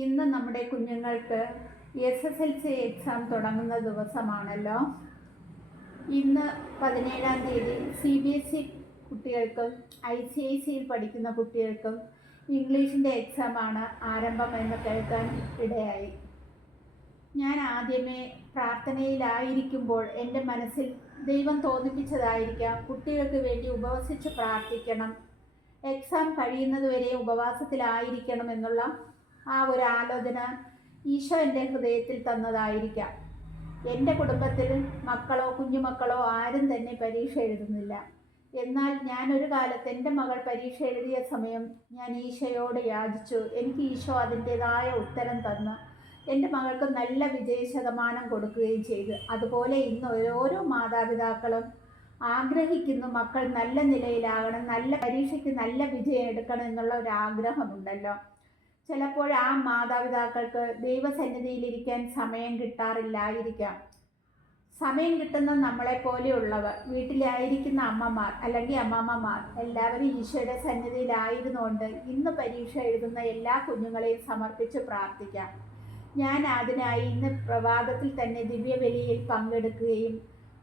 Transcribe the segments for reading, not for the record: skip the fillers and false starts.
ഇന്ന് നമ്മുടെ കുഞ്ഞുങ്ങൾക്ക് SSLC എക്സാം തുടങ്ങുന്ന ദിവസമാണല്ലോ. ഇന്ന് 17-ാം തീയതി CBSE കുട്ടികൾക്കും ICICയിൽ പഠിക്കുന്ന കുട്ടികൾക്കും ഇംഗ്ലീഷിൻ്റെ എക്സാമാണ് ആരംഭം എന്ന് കേൾക്കാൻ ഇടയായി. ഞാൻ ആദ്യമേ പ്രാർത്ഥനയിലായിരിക്കുമ്പോൾ എൻ്റെ മനസ്സിൽ ദൈവം തോന്നിപ്പിച്ചതായിരിക്കാം കുട്ടികൾക്ക് വേണ്ടി ഉപവസിച്ച് പ്രാർത്ഥിക്കണം, എക്സാം കഴിയുന്നതുവരെ ഉപവാസത്തിലായിരിക്കണം എന്നുള്ള ആ ഒരു ആലോചന ഈശോ എൻ്റെ ഹൃദയത്തിൽ തന്നതായിരിക്കാം. എൻ്റെ കുടുംബത്തിൽ മക്കളോ കുഞ്ഞുമക്കളോ ആരും തന്നെ പരീക്ഷ എഴുതുന്നില്ല. എന്നാൽ ഞാനൊരു കാലത്ത് എൻ്റെ മകൾ പരീക്ഷ എഴുതിയ സമയം ഞാൻ ഈശോയോട് യാചിച്ചു. എനിക്ക് ഈശോ അതിൻ്റേതായ ഉത്തരം തന്ന് എൻ്റെ മകൾക്ക് നല്ല വിജയശതമാനം കൊടുക്കുകയും ചെയ്തു. അതുപോലെ ഇന്ന് ഓരോ മാതാപിതാക്കളും ആഗ്രഹിക്കുന്നു മക്കൾ നല്ല നിലയിലാകണം, നല്ല പരീക്ഷയ്ക്ക് നല്ല വിജയം എടുക്കണം എന്നുള്ള ഒരു ആഗ്രഹമുണ്ടല്ലോ. ചിലപ്പോൾ ആ മാതാപിതാക്കൾക്ക് ദൈവസന്നിധിയിലിരിക്കാൻ സമയം കിട്ടാറില്ലായിരിക്കാം. സമയം കിട്ടുന്ന നമ്മളെപ്പോലെയുള്ളവർ, വീട്ടിലായിരിക്കുന്ന അമ്മമാർ അല്ലെങ്കിൽ അമ്മമ്മമാർ എല്ലാവരും ഈശോയുടെ സന്നിധിയിലായിരുന്നുകൊണ്ട് ഇന്ന് പരീക്ഷ എഴുതുന്ന എല്ലാ കുഞ്ഞുങ്ങളെയും സമർപ്പിച്ച് പ്രാർത്ഥിക്കാം. ഞാൻ അതിനായി ഇന്ന് പ്രഭാതത്തിൽ തന്നെ ദിവ്യബലിയിൽ പങ്കെടുക്കുകയും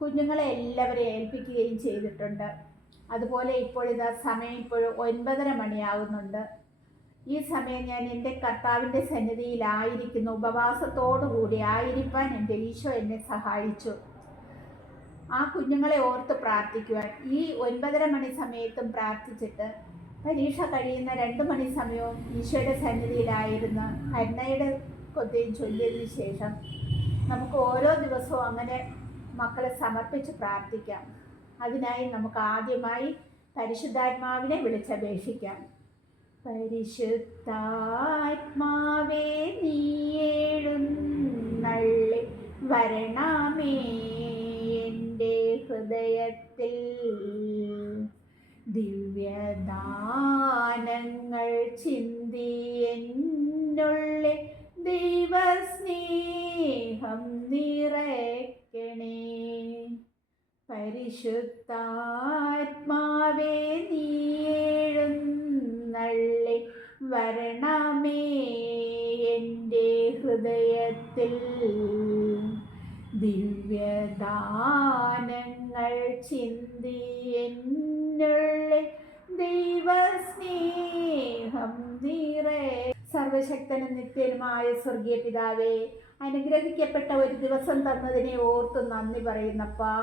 കുഞ്ഞുങ്ങളെ എല്ലാവരെയും ഏൽപ്പിക്കുകയും ചെയ്തിട്ടുണ്ട്. അതുപോലെ ഇപ്പോൾ സമയം ഇപ്പോൾ 9:30 മണിയാകുന്നുണ്ട്. ഈ സമയം ഞാൻ എൻ്റെ കർത്താവിൻ്റെ സന്നിധിയിലായിരിക്കുന്നു. ഉപവാസത്തോടുകൂടി ആയിരിക്കാൻ എൻ്റെ ഈശോ എന്നെ സഹായിച്ചു. ആ കുഞ്ഞുങ്ങളെ ഓർത്ത് പ്രാർത്ഥിക്കുവാൻ ഈ 9:30 മണി സമയത്തും പ്രാർത്ഥിച്ചിട്ട് പരീക്ഷ കഴിയുന്ന 2 മണി സമയവും ഈശോയുടെ സന്നിധിയിലായിരുന്നു ഹന്നയുടെ കൊന്തയും ചൊല്ലിയതിനു ശേഷം നമുക്ക് ഓരോ ദിവസവും അങ്ങനെ മക്കളെ സമർപ്പിച്ച് പ്രാർത്ഥിക്കാം. അതിനായി നമുക്ക് ആദ്യമായി പരിശുദ്ധാത്മാവിനെ വിളിച്ചപേക്ഷിക്കാം. പരിശുദ്ധാത്മാവേ നീ എഴുന്നള്ളി വരണമേ എൻ്റെ ഹൃദയത്തിൽ, ദിവ്യദാനങ്ങൾ ചിന്തി എന്നുള്ളിൽ ദൈവസ്നേഹം നിറയ്ക്കണേ. പരിശുദ്ധാത്മാവേ നീ എഴുന്നള്ളി വരണമേ എൻ്റെ ഹൃദയത്തിൽ, ദിവ്യദാനങ്ങൾ ചിന്തി എന്നുള്ളിൽ ദൈവസ്നേഹം നിറയെ. സർവശക്തനും നിത്യനുമായ സ്വർഗീയ പിതാവേ, അനുഗ്രഹിക്കപ്പെട്ട ഒരു ദിവസം തന്നതിനെ ഓർത്ത് നന്ദി പറയുന്നപ്പാ.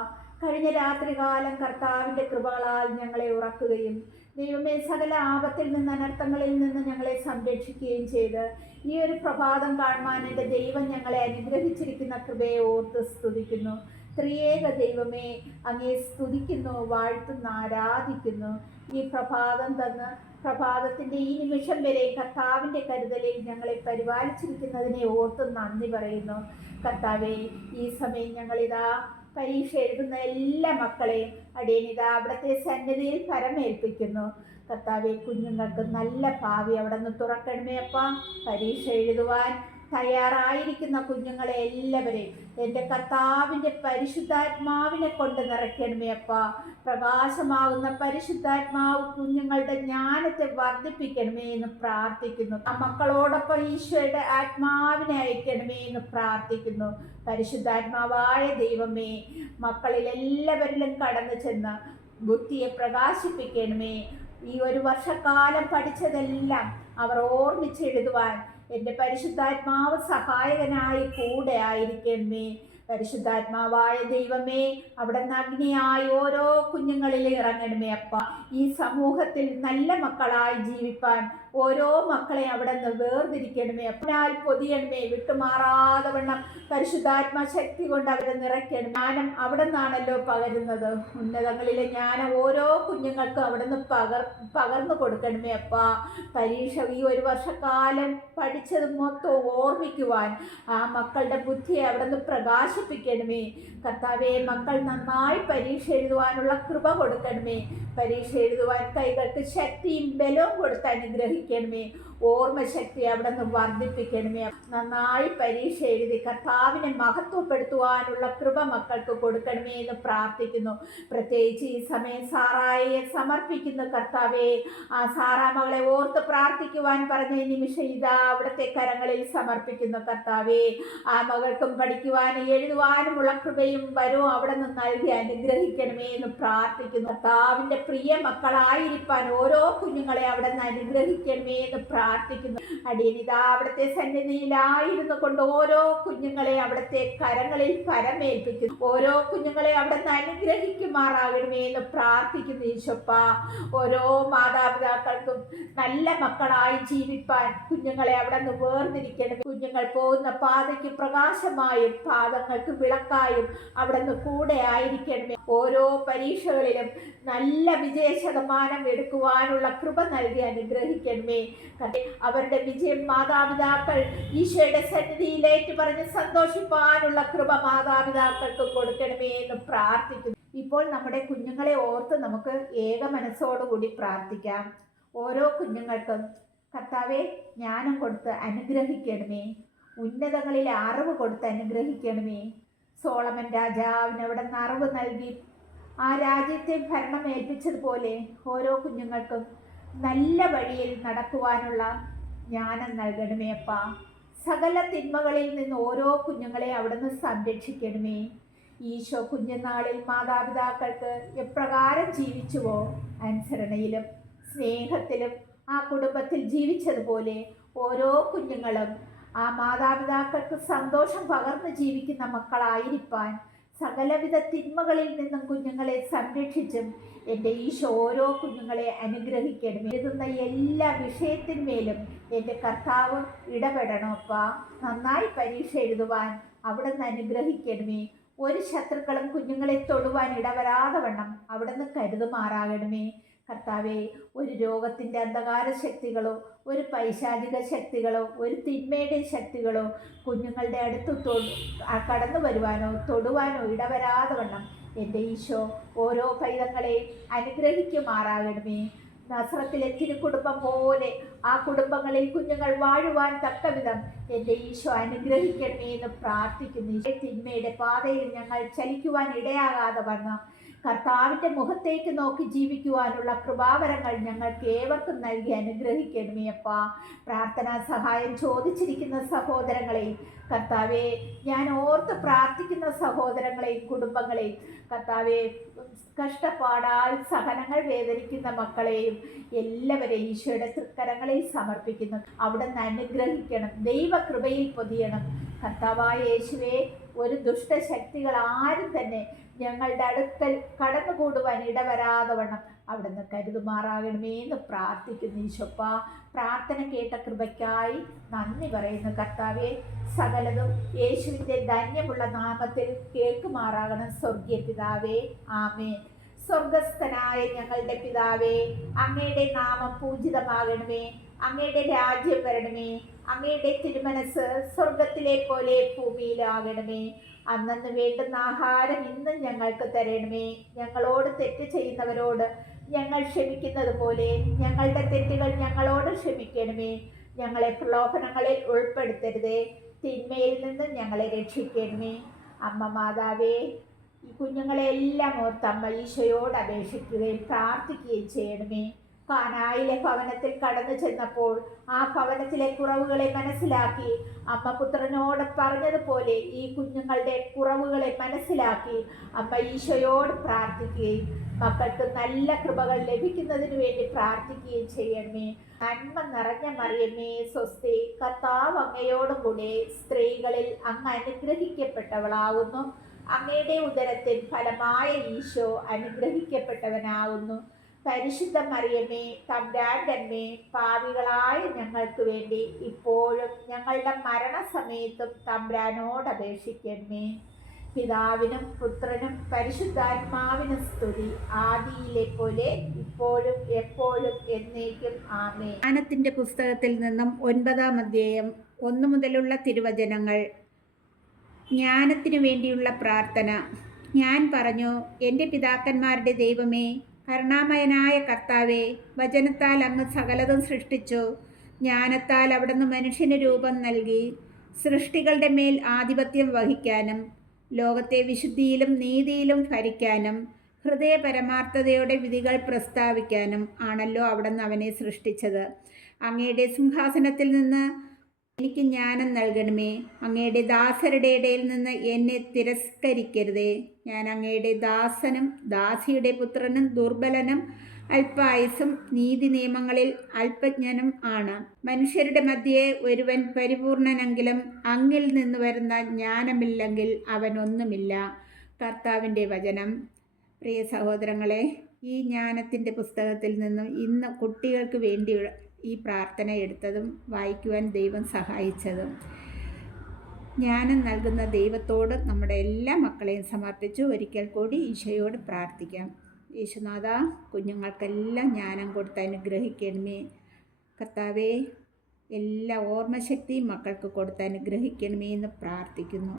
കഴിഞ്ഞ രാത്രികാലം കർത്താവിൻ്റെ കൃപകളാൽ ഞങ്ങളെ ഉറക്കുകയും ദൈവമേ സകല ആപത്തിൽ നിന്ന് അനർത്ഥങ്ങളിൽ നിന്ന് ഞങ്ങളെ സംരക്ഷിക്കുകയും ചെയ്ത് ഈ ഒരു പ്രഭാതം കാണുവാൻ എൻ്റെ ദൈവം ഞങ്ങളെ അനുഗ്രഹിച്ചിരിക്കുന്ന കൃപയെ ഓർത്ത് സ്തുതിക്കുന്നു. ത്രിയേക ദൈവമേ, അങ്ങേ സ്തുതിക്കുന്നു, വാഴ്ത്തുന്നു, ആരാധിക്കുന്നു. ഈ പ്രഭാതം തന്ന് പ്രഭാതത്തിൻ്റെ ഈ നിമിഷം വരെ കർത്താവിൻ്റെ കരുതലിൽ ഞങ്ങളെ പരിപാലിച്ചിരിക്കുന്നതിനെ ഓർത്ത് നന്ദി പറയുന്നു. കർത്താവേ, ഈ സമയം ഞങ്ങളിതാ പരീക്ഷ എഴുതുന്ന എല്ലാ മക്കളെയും അടിയനിതാ അവിടുത്തെ സന്നിധിയിൽ പരമേൽപ്പിക്കുന്നു. കർത്താവെ, കുഞ്ഞുങ്ങൾക്ക് നല്ല ഭാവി അവിടെ നിന്ന് തുറക്കണമേ അപ്പ. പരീക്ഷ എഴുതുവാൻ തയ്യാറായിരിക്കുന്ന കുഞ്ഞുങ്ങളെ എല്ലാവരെയും എൻ്റെ കർത്താവിൻ്റെ പരിശുദ്ധാത്മാവിനെ കൊണ്ട് നിറയ്ക്കണമേ അപ്പ. പ്രകാശമാകുന്ന പരിശുദ്ധാത്മാവ് കുഞ്ഞുങ്ങളുടെ ജ്ഞാനത്തെ വർദ്ധിപ്പിക്കണമേ എന്ന് പ്രാർത്ഥിക്കുന്നു. ആ മക്കളോടൊപ്പം ഈശോയുടെ ആത്മാവിനെ അയക്കണമേ എന്ന് പ്രാർത്ഥിക്കുന്നു. പരിശുദ്ധാത്മാവായ ദൈവമേ, മക്കളിൽ എല്ലാവരിലും കടന്നു ചെന്ന് ബുദ്ധിയെ പ്രകാശിപ്പിക്കണമേ. ഈ ഒരു വർഷക്കാലം പഠിച്ചതെല്ലാം അവർ ഓർമ്മിച്ചെഴുതുവാൻ എൻ്റെ പരിശുദ്ധാത്മാവ് സഹായകനായി കൂടെ ആയിരിക്കണമേ. പരിശുദ്ധാത്മാവായ ദൈവമേ, അവിടെ അഗ്നിയായി ഓരോ കുഞ്ഞുങ്ങളിലും ഇറങ്ങണമേ അപ്പ. ഈ സമൂഹത്തിൽ നല്ല മക്കളായി ജീവിപ്പാൻ ഓരോ മക്കളെ അവിടെ നിന്ന് വേർതിരിക്കണമേ അപ്പനാൽ പൊതിയണമേ. വിട്ടുമാറാതെ വണ്ണം പരിശുദ്ധാത്മാ ശക്തി കൊണ്ട് അവരെ നിറയ്ക്കണം. ജ്ഞാനം അവിടെ നിന്നാണല്ലോ പകരുന്നത്. ഉന്നതങ്ങളിലെ ജ്ഞാനം ഓരോ കുഞ്ഞുങ്ങൾക്കും അവിടെ നിന്ന് പകർന്നു കൊടുക്കണമേ അപ്പ. പരീക്ഷ ഈ ഒരു വർഷക്കാലം പഠിച്ചത് മൊത്തം ഓർമ്മിക്കുവാൻ ആ മക്കളുടെ ബുദ്ധിയെ അവിടെ നിന്ന് പ്രകാശിപ്പിക്കണമേ. കർത്താവേ, മക്കൾ നന്നായി പരീക്ഷ എഴുതുവാനുള്ള കൃപ കൊടുക്കണമേ. പരീക്ഷ എഴുതുവാൻ കൈകൾക്ക് ശക്തിയും ബലവും കൊടുത്ത് അനുഗ്രഹിക്കണമേ. ഓർമ്മശക്തി അവിടെ നിന്ന് വർദ്ധിപ്പിക്കണമേ. നന്നായി പരീക്ഷ എഴുതി കർത്താവിനെ മഹത്വപ്പെടുത്തുവാനുള്ള കൃപ മക്കൾക്ക് കൊടുക്കണമേ എന്ന് പ്രാർത്ഥിക്കുന്നു. പ്രത്യേകിച്ച് ഈ സമയം സാറായെ സമർപ്പിക്കുന്ന കർത്താവെ, ആ സാറാ മകളെ ഓർത്ത് പ്രാർത്ഥിക്കുവാൻ പറഞ്ഞ ഈ നിമിഷം ഇതാ അവിടുത്തെ കരങ്ങളിൽ സമർപ്പിക്കുന്നു കർത്താവെ. ആ മകൾക്കും പഠിക്കുവാനും എഴുതുവാനുമുള്ള കൃപയും വരവും അവിടെ നിന്ന് നൽകി അനുഗ്രഹിക്കണമേ എന്ന് പ്രാർത്ഥിക്കുന്നു. കർത്താവിന്റെ പ്രിയ മക്കളായിരിക്കാൻ ഓരോ കുഞ്ഞുങ്ങളെ അവിടെ നിന്ന് അനുഗ്രഹിക്കണമേ എന്ന് പ്രാർത്ഥിക്കുന്നു. അടിയനിതാ അവിടുത്തെ സന്നിധിയിലായിരുന്നു കൊണ്ട് ഓരോ കുഞ്ഞുങ്ങളെ അവിടുത്തെ കരങ്ങളിൽ പരമേൽപ്പിക്കുന്നു. ഓരോ കുഞ്ഞുങ്ങളെ അവിടെ നിന്ന് അനുഗ്രഹിക്കുമാറാകണമേ എന്ന് പ്രാർത്ഥിക്കുന്നു ഈശോപ്പ. ഓരോ മാതാപിതാക്കൾക്കും നല്ല മക്കളായി ജീവിപ്പാൻ കുഞ്ഞുങ്ങളെ അവിടെ നിന്ന് വേർതിരിക്കണമേ. കുഞ്ഞുങ്ങൾ പോകുന്ന പാതയ്ക്ക് പ്രകാശമായും പാദങ്ങൾക്ക് വിളക്കായും അവിടെ നിന്ന് കൂടെ ആയിരിക്കണമേ. ഓരോ പരീക്ഷകളിലും നല്ല വിജയ ശതമാനം എടുക്കുവാനുള്ള കൃപ നൽകി അനുഗ്രഹിക്കണമേ. അവരുടെ വിജയം മാതാപിതാക്കൾ ഈശോയുടെ സന്നിധിയിലേറ്റ് പറഞ്ഞ് സന്തോഷിപ്പാനുള്ള കൃപ മാതാപിതാക്കൾക്ക് കൊടുക്കണമേ എന്ന് പ്രാർത്ഥിക്കുന്നു. ഇപ്പോൾ നമ്മുടെ കുഞ്ഞുങ്ങളെ ഓർത്ത് നമുക്ക് ഏക മനസ്സോടുകൂടി പ്രാർത്ഥിക്കാം. ഓരോ കുഞ്ഞുങ്ങൾക്കും കർത്താവെ ജ്ഞാനം കൊടുത്ത് അനുഗ്രഹിക്കണമേ. ഉന്നതങ്ങളിൽ അറിവ് കൊടുത്ത് അനുഗ്രഹിക്കണമേ. സോളമൻ രാജാവിന് അവിടെ നിന്ന് അറിവ് നൽകി ആ രാജ്യത്തെ ഭരണം ഏൽപ്പിച്ചതുപോലെ ഓരോ കുഞ്ഞുങ്ങൾക്കും നല്ല വഴിയിൽ നടക്കുവാനുള്ള ജ്ഞാനം നൽകണമേ അപ്പ. സകല തിന്മകളിൽ നിന്ന് ഓരോ കുഞ്ഞുങ്ങളെ അവിടുന്ന് സംരക്ഷിക്കണമേ. ഈശോ കുഞ്ഞുനാളിൽ മാതാപിതാക്കൾക്ക് എപ്രകാരം ജീവിച്ചുവോ അനുസരണയിലും സ്നേഹത്തിലും ആ കുടുംബത്തിൽ ജീവിച്ചതുപോലെ ഓരോ കുഞ്ഞുങ്ങളും ആ മാതാപിതാക്കൾക്ക് സന്തോഷം പകർന്ന് ജീവിക്കുന്ന മക്കളായിരിക്കാൻ സകലവിധ തിന്മകളിൽ നിന്നും കുഞ്ഞുങ്ങളെ സംരക്ഷിച്ചും എൻ്റെ ഈശോ ഓരോ കുഞ്ഞുങ്ങളെ അനുഗ്രഹിക്കണമേ. എഴുതുന്ന എല്ലാ വിഷയത്തിന്മേലും എൻ്റെ കർത്താവ് ഇടപെടണമപ്പ. നന്നായി പരീക്ഷ എഴുതുവാൻ അവിടുന്ന് അനുഗ്രഹിക്കണമേ. ഒരു ശത്രുക്കളും കുഞ്ഞുങ്ങളെ തൊടുവാൻ ഇടവരാതെ വണ്ണം അവിടുന്ന് കരുതുമാറാകണമേ. കർത്താവെ, ഒരു രോഗത്തിൻ്റെ അന്ധകാര ശക്തികളോ ഒരു പൈശാചിക ശക്തികളോ ഒരു തിന്മയുടെ ശക്തികളോ കുഞ്ഞുങ്ങളുടെ അടുത്ത് കടന്നു വരുവാനോ തൊടുവാനോ ഇടവരാതെ വണ്ണം എൻ്റെ ഈശോ ഓരോ പൈതങ്ങളെയും അനുഗ്രഹിക്കുമാറാകണമേ. നസ്രത്തിലെ തിരുക്കുടുംബം പോലെ ആ കുടുംബങ്ങളിൽ കുഞ്ഞുങ്ങൾ വാഴുവാൻ തക്കവിധം എൻ്റെ ഈശോ അനുഗ്രഹിക്കണമേ എന്ന് പ്രാർത്ഥിക്കുന്നു. തിന്മയുടെ പാതയിൽ ഞങ്ങൾ ചലിക്കുവാൻ ഇടയാകാതെ വണ്ണം കർത്താവിൻ്റെ മുഖത്തേക്ക് നോക്കി ജീവിക്കുവാനുള്ള കൃപാവരങ്ങൾ ഞങ്ങൾക്ക് ഏവർക്കും നൽകി അനുഗ്രഹിക്കണമേ അപ്പ. പ്രാർത്ഥനാ സഹായം ചോദിച്ചിരിക്കുന്ന സഹോദരങ്ങളെയും കർത്താവെ, ഞാൻ ഓർത്ത് പ്രാർത്ഥിക്കുന്ന സഹോദരങ്ങളെയും കുടുംബങ്ങളെയും കർത്താവെ, കഷ്ടപ്പാടാൽ സഹനങ്ങൾ വേദനിക്കുന്ന മക്കളെയും എല്ലാവരെയും ഈശോയുടെ തൃക്കരങ്ങളിൽ സമർപ്പിക്കുന്നു. അവിടുന്ന് അനുഗ്രഹിക്കണം, ദൈവകൃപയിൽ പൊതിയണം. കർത്താവായ യേശുവേ, ഒരു ദുഷ്ടശക്തികൾ ആരും തന്നെ ഞങ്ങളുടെ അടുക്കൽ കടന്നുകൂടുവാൻ ഇടവരാതെ വണ്ണം അവിടുന്ന് കരുതുമാറാകണമേ എന്ന് പ്രാർത്ഥിക്കുന്നു ഈശോപ്പ. പ്രാർത്ഥന കേട്ട കൃപയ്ക്കായി നന്ദി പറയുന്നു കർത്താവെ. സകലതും യേശുവിൻ്റെ ധന്യമുള്ള നാമത്തിൽ കേൾക്കുമാറാകണം സ്വർഗീയ പിതാവേ. ആമേൻ. സ്വർഗസ്ഥനായ ഞങ്ങളുടെ പിതാവേ, അങ്ങയുടെ നാമം പൂജിതമാകണമേ. അങ്ങയുടെ രാജ്യം വരണമേ. അങ്ങയുടെ തിരുമനസ് സ്വർഗത്തിലെ പോലെ ഭൂമിയിലാകണമേ. അന്നന്ന് വേണ്ടുന്ന ആഹാരം ഇന്നും ഞങ്ങൾക്ക് തരണമേ. ഞങ്ങളോട് തെറ്റ് ചെയ്യുന്നവരോട് ഞങ്ങൾ ക്ഷമിക്കുന്നത് പോലെ ഞങ്ങളുടെ തെറ്റുകൾ ഞങ്ങളോട് ക്ഷമിക്കണമേ. ഞങ്ങളെ പ്രലോഭനങ്ങളിൽ ഉൾപ്പെടുത്തരുതേ, തിന്മയിൽ നിന്നും ഞങ്ങളെ രക്ഷിക്കണമേ. അമ്മ മാതാവേ, ഈ കുഞ്ഞുങ്ങളെല്ലാം ഓർത്ത് അമ്മ ഈശോയോട് അപേക്ഷിക്കുകയും പ്രാർത്ഥിക്കുകയും ചെയ്യണമേ. കാനായിലെ ഭവനത്തിൽ കടന്നു ചെന്നപ്പോൾ ആ ഭവനത്തിലെ കുറവുകളെ മനസ്സിലാക്കി അമ്മ പുത്രനോട് പറഞ്ഞതുപോലെ ഈ കുഞ്ഞുങ്ങളുടെ കുറവുകളെ മനസ്സിലാക്കി അമ്മ ഈശോയോട് പ്രാർത്ഥിക്കുകയും മക്കൾക്ക് നല്ല കൃപകൾ ലഭിക്കുന്നതിന് വേണ്ടി പ്രാർത്ഥിക്കുകയും ചെയ്യണമേ. നന്മ നിറഞ്ഞ മറിയമേ സ്വസ്തി, കർത്താവ് അങ്ങയോടും കൂടെ സ്ത്രീകളിൽ അങ്ങ് അനുഗ്രഹിക്കപ്പെട്ടവളാവുന്നു. അങ്ങയുടെ ഉദരത്തിൽ ഫലമായ ഈശോ അനുഗ്രഹിക്കപ്പെട്ടവനാവുന്നു. പരിശുദ്ധ മറിയമേ, തമ്പുരാന്റെ അമ്മേ, പാപികളായ ഞങ്ങൾക്ക് വേണ്ടി ഇപ്പോഴും ഞങ്ങളുടെ മരണസമയത്തും തമ്പുരാനോട് അപേക്ഷിക്കണമേ. പിതാവിനും പുത്രനും പരിശുദ്ധാത്മാവിനും സ്തുതി, ആദിയിലെ പോലെ ഇപ്പോഴും എപ്പോഴും എന്നേക്കും ആമേൻ. ജ്ഞാനത്തിൻ്റെ പുസ്തകത്തിൽ നിന്നും 9-ാം അധ്യായം 1 മുതലുള്ള തിരുവചനങ്ങൾ. ജ്ഞാനത്തിനു വേണ്ടിയുള്ള പ്രാർത്ഥന. ഞാൻ പറഞ്ഞു, എൻ്റെ പിതാക്കന്മാരുടെ ദൈവമേ, കരുണാമയനായ കർത്താവേ, വചനത്താൽ അങ്ങ് സകലതും സൃഷ്ടിച്ചു. ജ്ഞാനത്താൽ അവിടുന്ന് മനുഷ്യന് രൂപം നൽകി സൃഷ്ടികളുടെ മേൽ ആധിപത്യം വഹിക്കാനും ലോകത്തെ വിശുദ്ധിയിലും നീതിയിലും ഭരിക്കാനും ഹൃദയപരമാർത്ഥതയോടെ വിധികൾ പ്രസ്താവിക്കാനും ആണല്ലോ അവിടുന്ന് അവനെ സൃഷ്ടിച്ചത്. അങ്ങയുടെ സിംഹാസനത്തിൽ നിന്ന് എനിക്ക് ജ്ഞാനം നൽകണമേ. അങ്ങയുടെ ദാസരുടെ ഇടയിൽ നിന്ന് എന്നെ തിരസ്കരിക്കരുതേ. ഞാൻ അങ്ങയുടെ ദാസനും ദാസിയുടെ പുത്രനും ദുർബലനും അല്പായുസും നീതി നിയമങ്ങളിൽ അല്പജ്ഞനും ആണ്. മനുഷ്യരുടെ മധ്യേ ഒരുവൻ പരിപൂർണനെങ്കിലും അങ്ങിൽ നിന്ന് വരുന്ന ജ്ഞാനമില്ലെങ്കിൽ അവനൊന്നുമില്ല. കർത്താവിൻ്റെ വചനം. പ്രിയ സഹോദരങ്ങളെ, ഈ ജ്ഞാനത്തിൻ്റെ പുസ്തകത്തിൽ നിന്നും ഇന്ന് കുട്ടികൾക്ക് വേണ്ടി ഈ പ്രാർത്ഥന എടുത്തതും വായിക്കുവാൻ ദൈവം സഹായിച്ചതും ജ്ഞാനം നൽകുന്ന ദൈവത്തോട് നമ്മുടെ എല്ലാ മക്കളെയും സമർപ്പിച്ചു ഒരിക്കൽ കൂടി ഈശോയോട് പ്രാർത്ഥിക്കാം. യേശുനാഥ, കുഞ്ഞുങ്ങൾക്കെല്ലാം ജ്ഞാനം കൊടുത്ത് അനുഗ്രഹിക്കണമേ. കർത്താവേ, എല്ലാ ഓർമ്മശക്തിയും മക്കൾക്ക് കൊടുത്ത് അനുഗ്രഹിക്കണമേ എന്ന് പ്രാർത്ഥിക്കുന്നു.